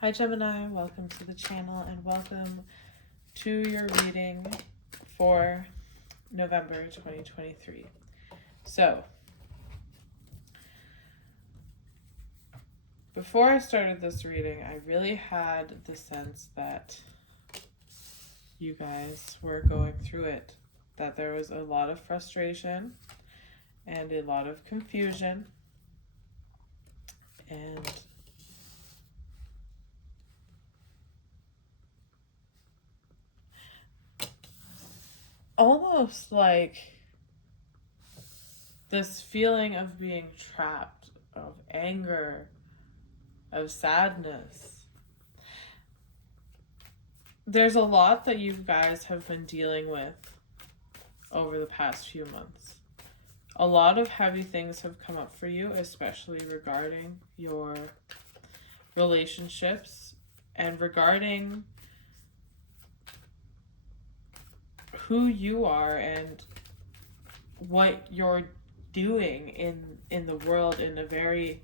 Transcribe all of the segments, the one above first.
Hi Gemini, welcome to the channel and welcome to your reading for November 2023. So, before I started this reading, I really had the sense that you guys were going through it, that there was a lot of frustration and a lot of confusion, and almost like this feeling of being trapped, of anger, of sadness. There's a lot that you guys have been dealing with over the past few months. A lot of heavy things have come up for you, especially regarding your relationships and regarding who you are and what you're doing in the world, in a very,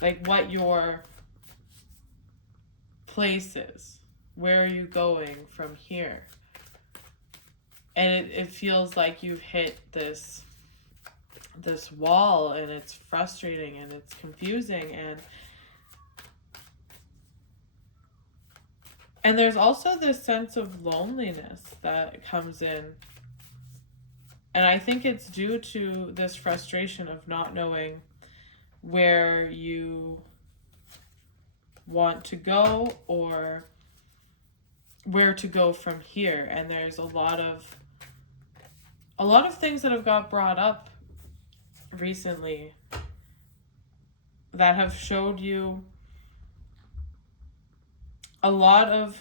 like, what your place is. Where are you going from here? And it feels like you've hit this wall, and it's frustrating and it's confusing, and there's also this sense of loneliness that comes in. And I think it's due to this frustration of not knowing where you want to go or where to go from here. And there's a lot of things that have got brought up recently that have showed you a lot of,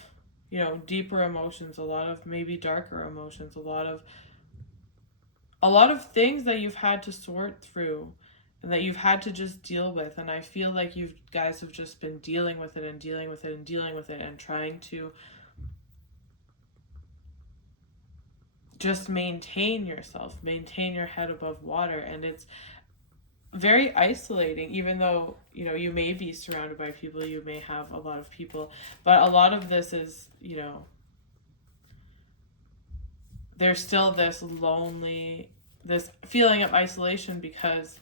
deeper emotions, a lot of maybe darker emotions, a lot of things that you've had to sort through and that you've had to just deal with. And I feel like you guys have just been dealing with it and dealing with it and dealing with it and trying to just maintain yourself, maintain your head above water. And it's very isolating, even though, you may be surrounded by people, you may have a lot of people, but a lot of this is, there's still this feeling of isolation, because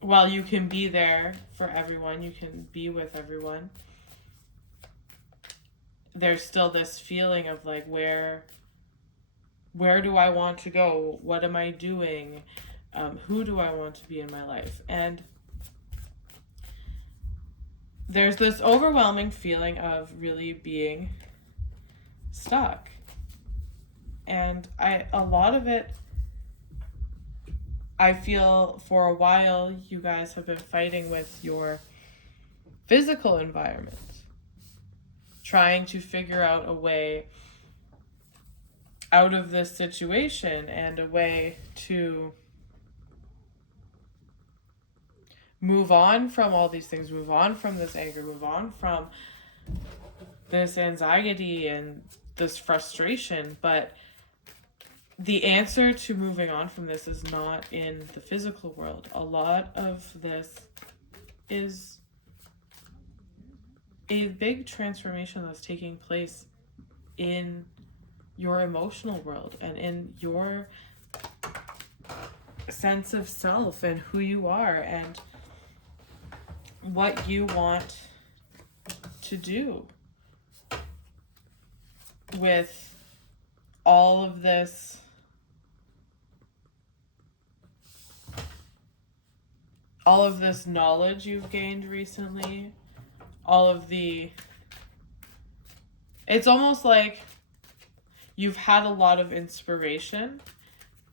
while you can be there for everyone, you can be with everyone, there's still this feeling of like, where do I want to go? What am I doing? Who do I want to be in my life? And there's this overwhelming feeling of really being stuck. And a lot of it, I feel for a while you guys have been fighting with your physical environment, trying to figure out a way out of this situation and a way to move on from all these things, move on from this anger, move on from this anxiety and this frustration. But the answer to moving on from this is not in the physical world. A lot of this is a big transformation that's taking place in your emotional world and in your sense of self and who you are and what you want to do with all of this knowledge you've gained recently, it's almost like you've had a lot of inspiration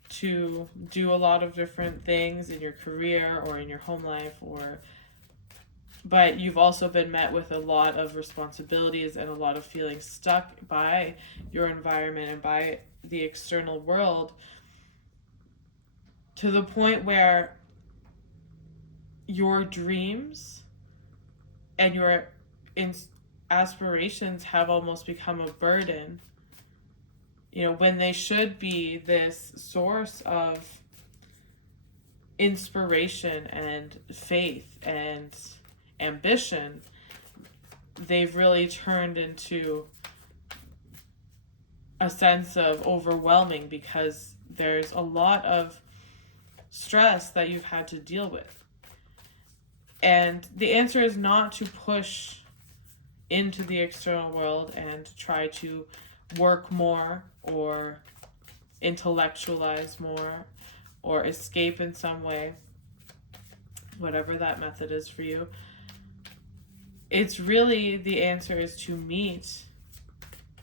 to do a lot of different things in your career or in your home life, but you've also been met with a lot of responsibilities and a lot of feeling stuck by your environment and by the external world, to the point where your dreams and your aspirations have almost become a burden, when they should be this source of inspiration and faith and ambition. they've really turned into a sense of overwhelming because there's a lot of stress that you've had to deal with. And the answer is not to push into the external world and try to work more or intellectualize more or escape in some way, whatever that method is for you. It's really, the answer is to meet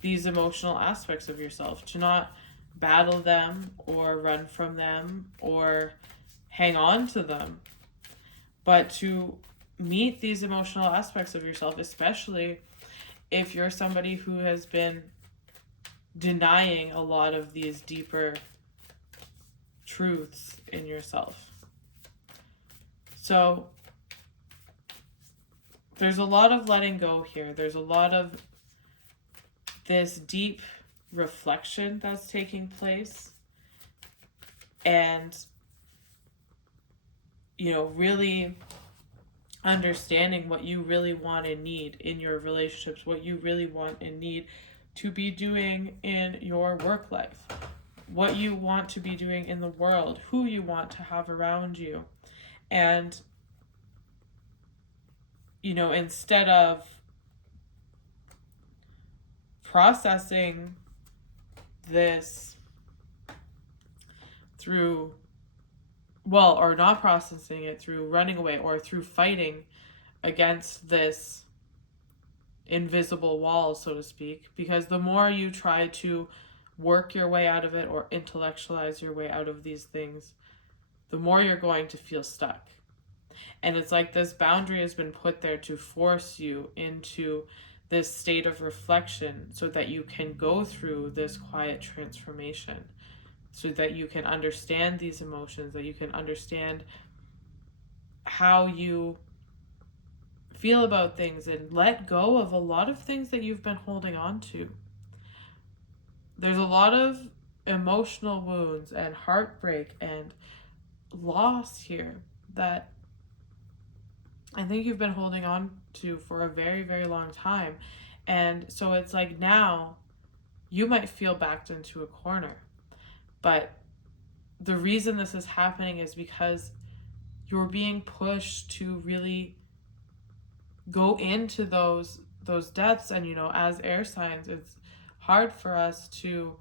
these emotional aspects of yourself, to not battle them or run from them or hang on to them, but to meet these emotional aspects of yourself, especially if you're somebody who has been denying a lot of these deeper truths in yourself. So there's a lot of letting go here. There's a lot of this deep reflection that's taking place. And, you know, really understanding what you really want and need in your relationships, what you really want and need to be doing in your work life, what you want to be doing in the world, who you want to have around you. And, you know, instead of processing this through, well, or not processing it through running away or through fighting against this invisible wall, so to speak, because the more you try to work your way out of it or intellectualize your way out of these things, the more you're going to feel stuck. And it's like this boundary has been put there to force you into this state of reflection so that you can go through this quiet transformation, so that you can understand these emotions, that you can understand how you feel about things and let go of a lot of things that you've been holding on to. There's a lot of emotional wounds and heartbreak and loss here that I think you've been holding on to for a very, very long time. And so it's like now you might feel backed into a corner. But the reason this is happening is because you're being pushed to really go into those depths. And, you know, as air signs, it's hard for us to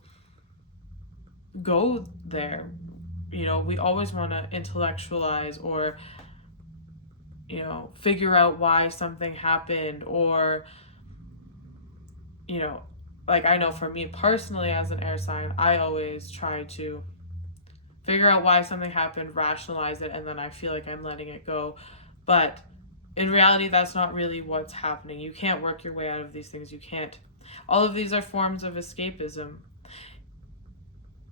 go there. You know, we always want to intellectualize or, you know, figure out why something happened, or, you know, like I know for me personally as an air sign, I always try to figure out why something happened, rationalize it, and then I feel like I'm letting it go. But in reality, that's not really what's happening. You can't work your way out of these things. You can't. All of these are forms of escapism.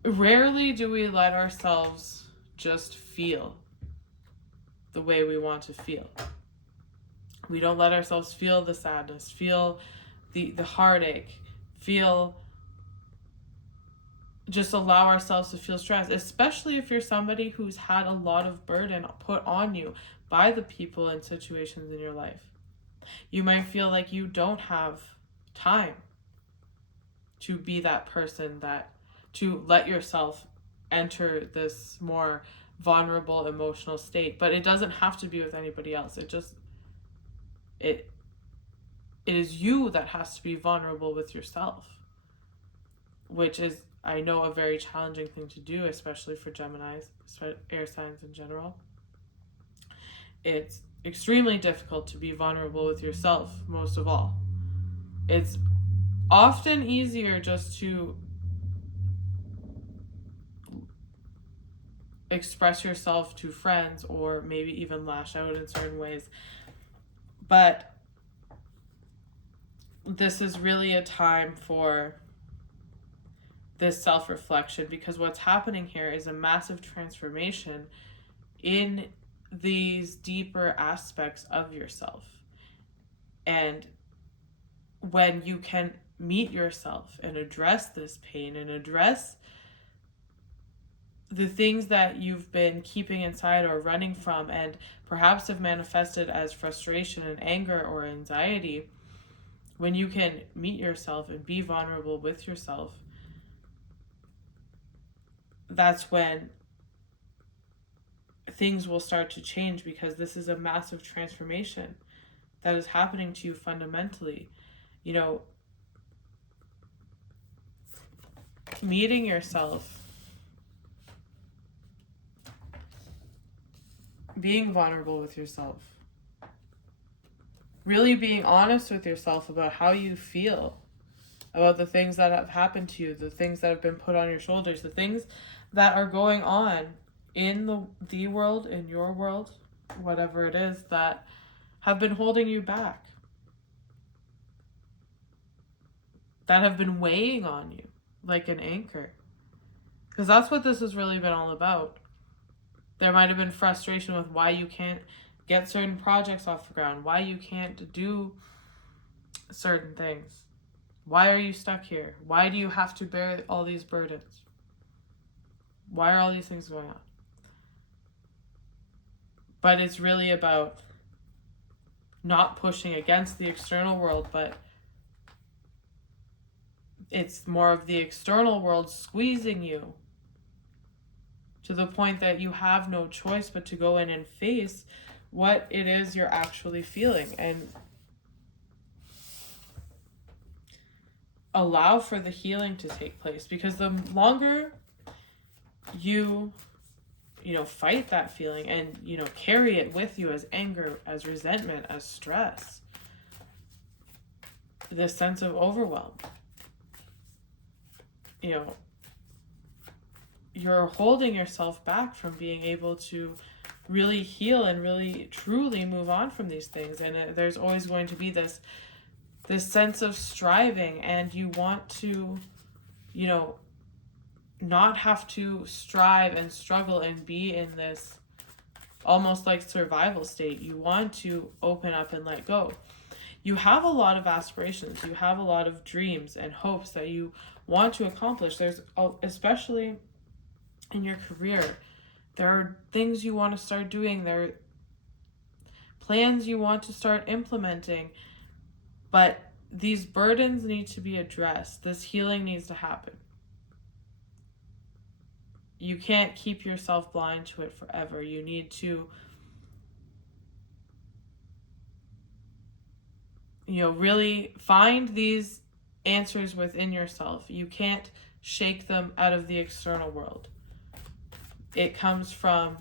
Rarely do we let ourselves just feel the way we want to feel. We don't let ourselves feel the sadness, feel the heartache, just allow ourselves to feel stress, especially if you're somebody who's had a lot of burden put on you by the people and situations in your life. You might feel like you don't have time to be that person, to let yourself enter this more vulnerable emotional state. But it doesn't have to be with anybody else. It is you that has to be vulnerable with yourself, which is, I know, a very challenging thing to do, especially for Geminis, air signs in general. It's extremely difficult to be vulnerable with yourself, most of all. It's often easier just to express yourself to friends or maybe even lash out in certain ways. But this is really a time for this self-reflection, because what's happening here is a massive transformation in these deeper aspects of yourself. And when you can meet yourself and address this pain and address the things that you've been keeping inside or running from and perhaps have manifested as frustration and anger or anxiety, when you can meet yourself and be vulnerable with yourself, that's when things will start to change, because this is a massive transformation that is happening to you fundamentally. You know, meeting yourself, being vulnerable with yourself, really being honest with yourself about how you feel about the things that have happened to you, the things that have been put on your shoulders, the things that are going on in the world, in your world, whatever it is, that have been holding you back, that have been weighing on you like an anchor. Because that's what this has really been all about. There might have been frustration with why you can't get certain projects off the ground, why you can't do certain things. Why are you stuck here? Why do you have to bear all these burdens? Why are all these things going on? But it's really about not pushing against the external world, but it's more of the external world squeezing you to the point that you have no choice but to go in and face what it is you're actually feeling, and allow for the healing to take place. Because the longer you fight that feeling and, carry it with you as anger, as resentment, as stress, this sense of overwhelm, you're holding yourself back from being able to really heal and really truly move on from these things. And there's always going to be this sense of striving, and you want to, not have to strive and struggle and be in this almost like survival state. You want to open up and let go. You have a lot of aspirations. You have a lot of dreams and hopes that you want to accomplish. There's, especially in your career, there are things you want to start doing. There are plans you want to start implementing. But these burdens need to be addressed. This healing needs to happen. You can't keep yourself blind to it forever. You need to, really find these answers within yourself. You can't shake them out of the external world. It comes from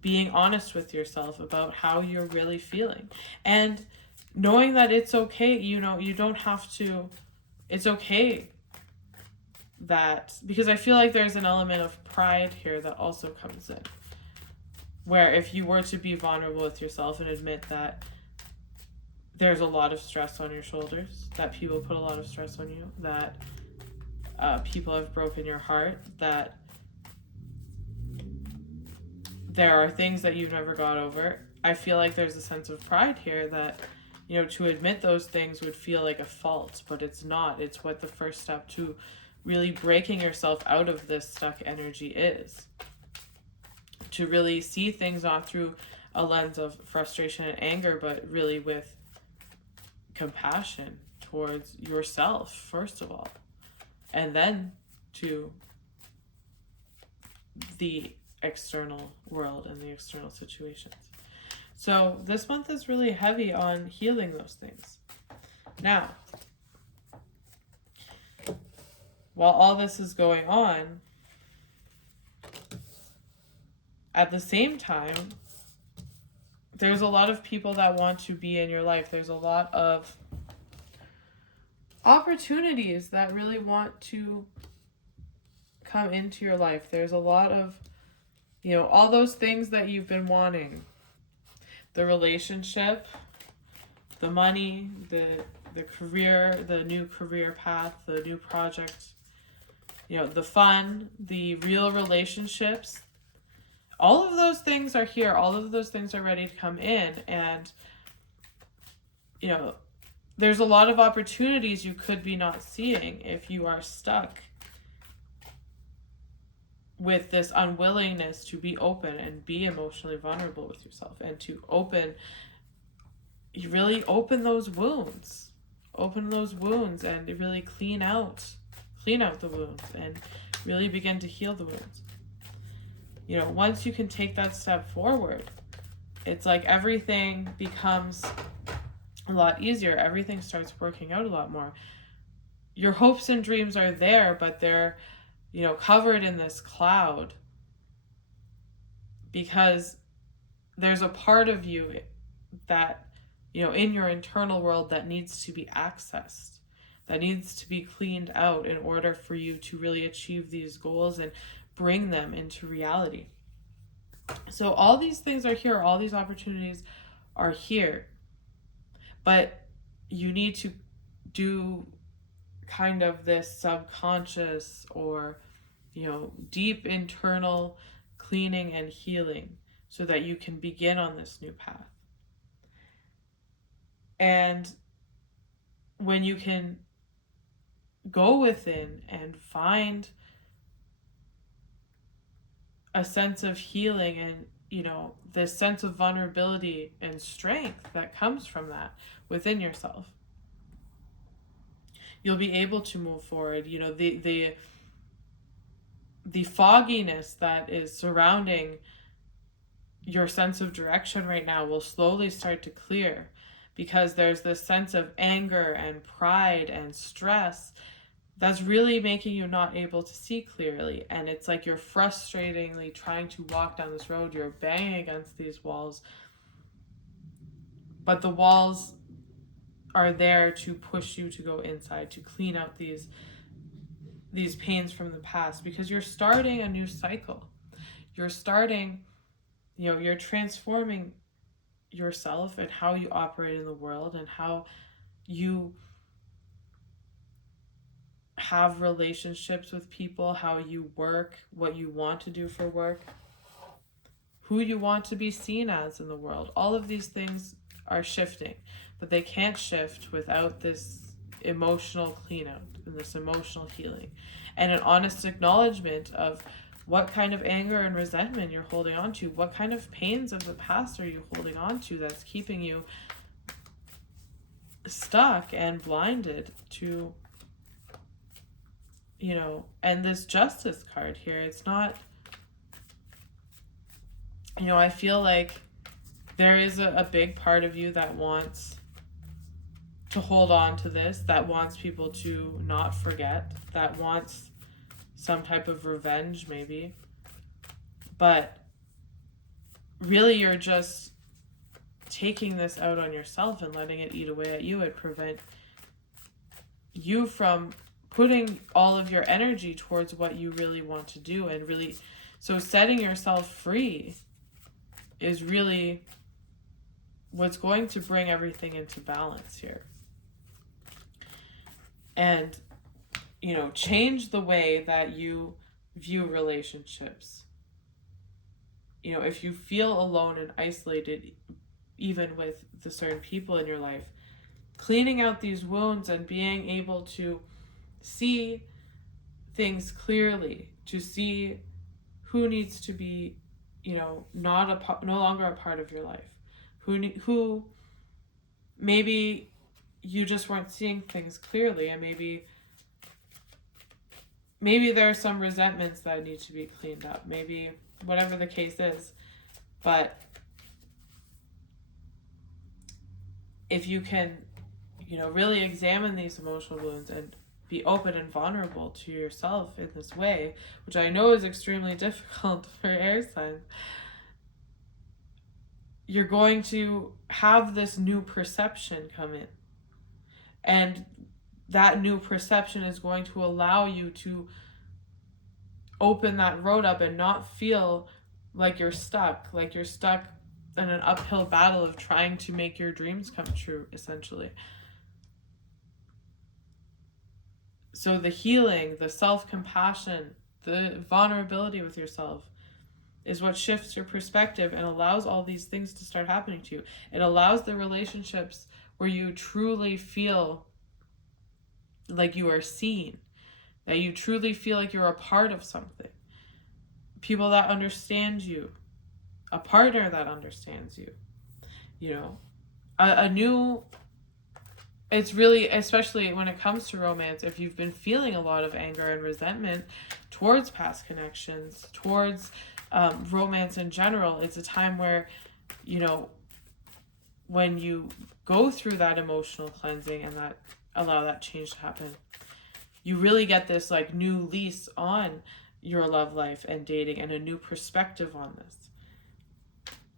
being honest with yourself about how you're really feeling, and knowing that it's okay. You don't have to, it's okay that, because I feel like there's an element of pride here that also comes in, where if you were to be vulnerable with yourself and admit that there's a lot of stress on your shoulders, that people put a lot of stress on you, that people have broken your heart, that there are things that you've never got over, I feel like there's a sense of pride here that, to admit those things would feel like a fault, but it's not. It's what the first step to really breaking yourself out of this stuck energy is. To really see things not through a lens of frustration and anger, but really with compassion towards yourself, first of all, and then to the external world and the external situations. So this month is really heavy on healing those things. Now, while all this is going on, at the same time, there's a lot of people that want to be in your life. There's a lot of opportunities that really want to come into your life. There's a lot of, all those things that you've been wanting. The relationship, the money, the career, the new career path, the new project, the fun, the real relationships. All of those things are here. All of those things are ready to come in. And, there's a lot of opportunities you could be not seeing if you are stuck with this unwillingness to be open and be emotionally vulnerable with yourself, and to really open those wounds. open those wounds and really clean out the wounds and really begin to heal the wounds. You know, once you can take that step forward, it's like everything becomes a lot easier. Everything starts working out a lot more. Your hopes and dreams are there, but they're, you know, covered in this cloud because there's a part of you that, you know, in your internal world that needs to be accessed, that needs to be cleaned out in order for you to really achieve these goals and bring them into reality. So all these things are here, all these opportunities are here, but you need to do kind of this subconscious or, you know, deep internal cleaning and healing so that you can begin on this new path. And when you can go within and find a sense of healing and, you know, this sense of vulnerability and strength that comes from that within yourself, you'll be able to move forward. You know, the fogginess that is surrounding your sense of direction right now will slowly start to clear, because there's this sense of anger and pride and stress that's really making you not able to see clearly. And it's like you're frustratingly trying to walk down this road, you're banging against these walls, but the walls are there to push you to go inside, to clean out these pains from the past, because you're starting a new cycle. You're starting, you know, you're transforming yourself and how you operate in the world and how you have relationships with people, how you work, what you want to do for work, who you want to be seen as in the world. All of these things are shifting, but they can't shift without this emotional cleanout and this emotional healing and an honest acknowledgement of what kind of anger and resentment you're holding on to, what kind of pains of the past are you holding on to that's keeping you stuck and blinded to, you know. And this justice card here, it's not, you know, I feel like there is a big part of you that wants to hold on to this, that wants people to not forget, that wants some type of revenge maybe. But really you're just taking this out on yourself and letting it eat away at you and prevent you from putting all of your energy towards what you really want to do. And really, so setting yourself free is really what's going to bring everything into balance here. And, you know, change the way that you view relationships. You know, if you feel alone and isolated, even with the certain people in your life, cleaning out these wounds and being able to see things clearly, to see who needs to be, you know, no longer a part of your life, who maybe you just weren't seeing things clearly, and maybe there are some resentments that need to be cleaned up, maybe whatever the case is. But if you can, you know, really examine these emotional wounds and be open and vulnerable to yourself in this way, which I know is extremely difficult for air signs, you're going to have this new perception come in. And that new perception is going to allow you to open that road up and not feel like you're stuck in an uphill battle of trying to make your dreams come true, essentially. So the healing, the self-compassion, the vulnerability with yourself is what shifts your perspective and allows all these things to start happening to you. It allows the relationships where you truly feel like you are seen, that you truly feel like you're a part of something. People that understand you, a partner that understands you, you know, a new it's really, especially when it comes to romance, if you've been feeling a lot of anger and resentment towards past connections, towards romance in general, it's a time where, you know, when you go through that emotional cleansing and that allow that change to happen, you really get this like new lease on your love life and dating and a new perspective on this.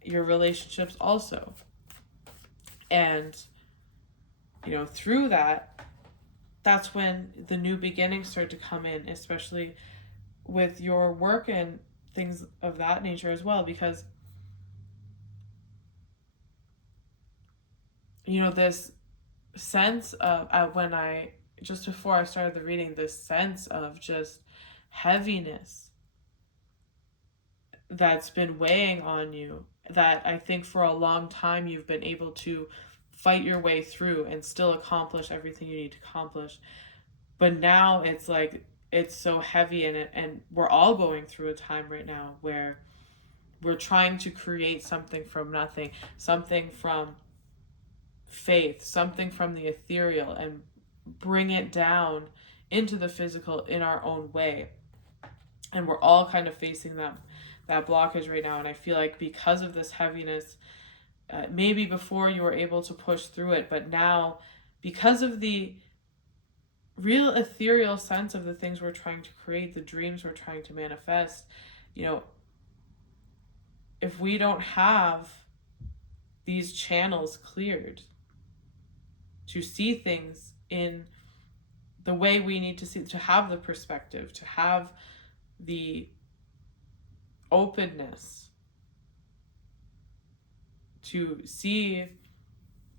Your relationships also. And, you know, through that, that's when the new beginnings start to come in, especially with your work and things of that nature as well, because, you know, this sense of, just before I started the reading, this sense of just heaviness that's been weighing on you, that I think for a long time you've been able to fight your way through and still accomplish everything you need to accomplish. But now it's like, it's so heavy, and we're all going through a time right now where we're trying to create something from nothing, something from faith, something from the ethereal, and bring it down into the physical in our own way. And we're all kind of facing that blockage right now. And I feel like because of this heaviness, maybe before you were able to push through it, but now, because of the real ethereal sense of the things we're trying to create, the dreams we're trying to manifest, you know, if we don't have these channels cleared to see things in the way we need to see, to have the perspective, to have the openness to see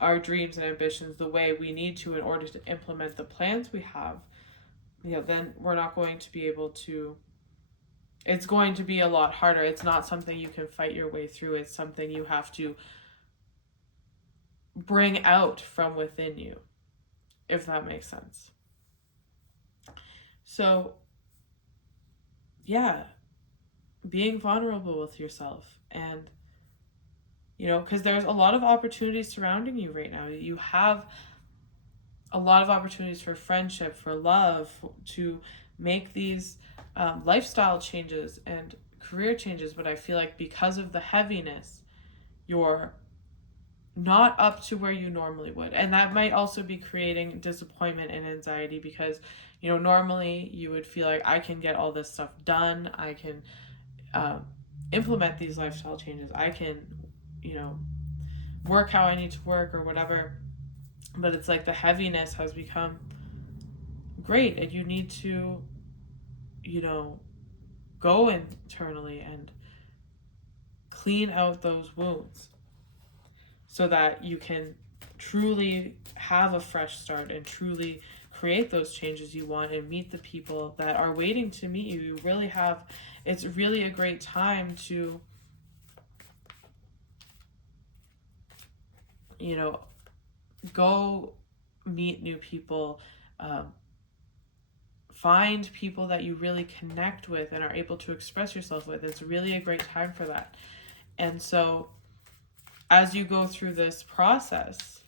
our dreams and ambitions the way we need to in order to implement the plans we have, you know, then we're not going to be able to, it's going to be a lot harder. It's not something you can fight your way through. It's something you have to bring out from within you, if that makes sense. So, yeah, being vulnerable with yourself, and, you know, because there's a lot of opportunities surrounding you right now. You have a lot of opportunities for friendship, for love, to make these lifestyle changes and career changes. But I feel like because of the heaviness, you're not up to where you normally would. And that might also be creating disappointment and anxiety, because, you know, normally you would feel like, I can get all this stuff done. I can implement these lifestyle changes. I can, you know, work how I need to work or whatever. But it's like the heaviness has become great, and you need to, you know, go internally and clean out those wounds so that you can truly have a fresh start and truly create those changes you want and meet the people that are waiting to meet you. You really have, it's really a great time to, you know, go meet new people, find people that you really connect with and are able to express yourself with. It's really a great time for that. And so as you go through this process,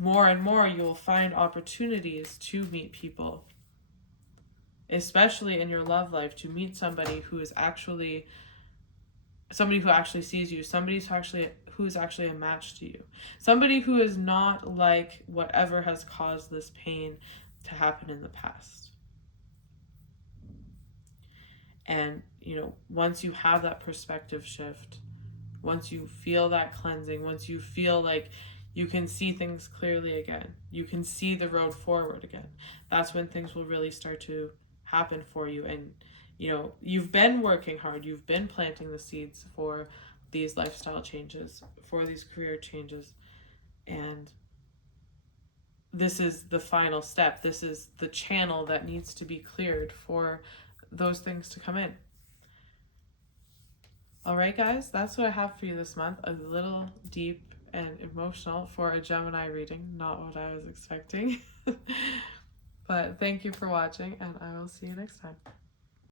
more and more you'll find opportunities to meet people, especially in your love life, to meet somebody who actually sees you, somebody who's actually a match to you, somebody who is not like whatever has caused this pain to happen in the past. And, you know, once you have that perspective shift, once you feel that cleansing, once you feel like you can see things clearly again, you can see the road forward again, that's when things will really start to happen for you. And, you know, you've been working hard, you've been planting the seeds for these lifestyle changes, for these career changes, and this is the final step. This is the channel that needs to be cleared for those things to come in. All right, guys, that's what I have for you this month. A little deep and emotional for a Gemini reading, not what I was expecting. But thank you for watching, and I will see you next time.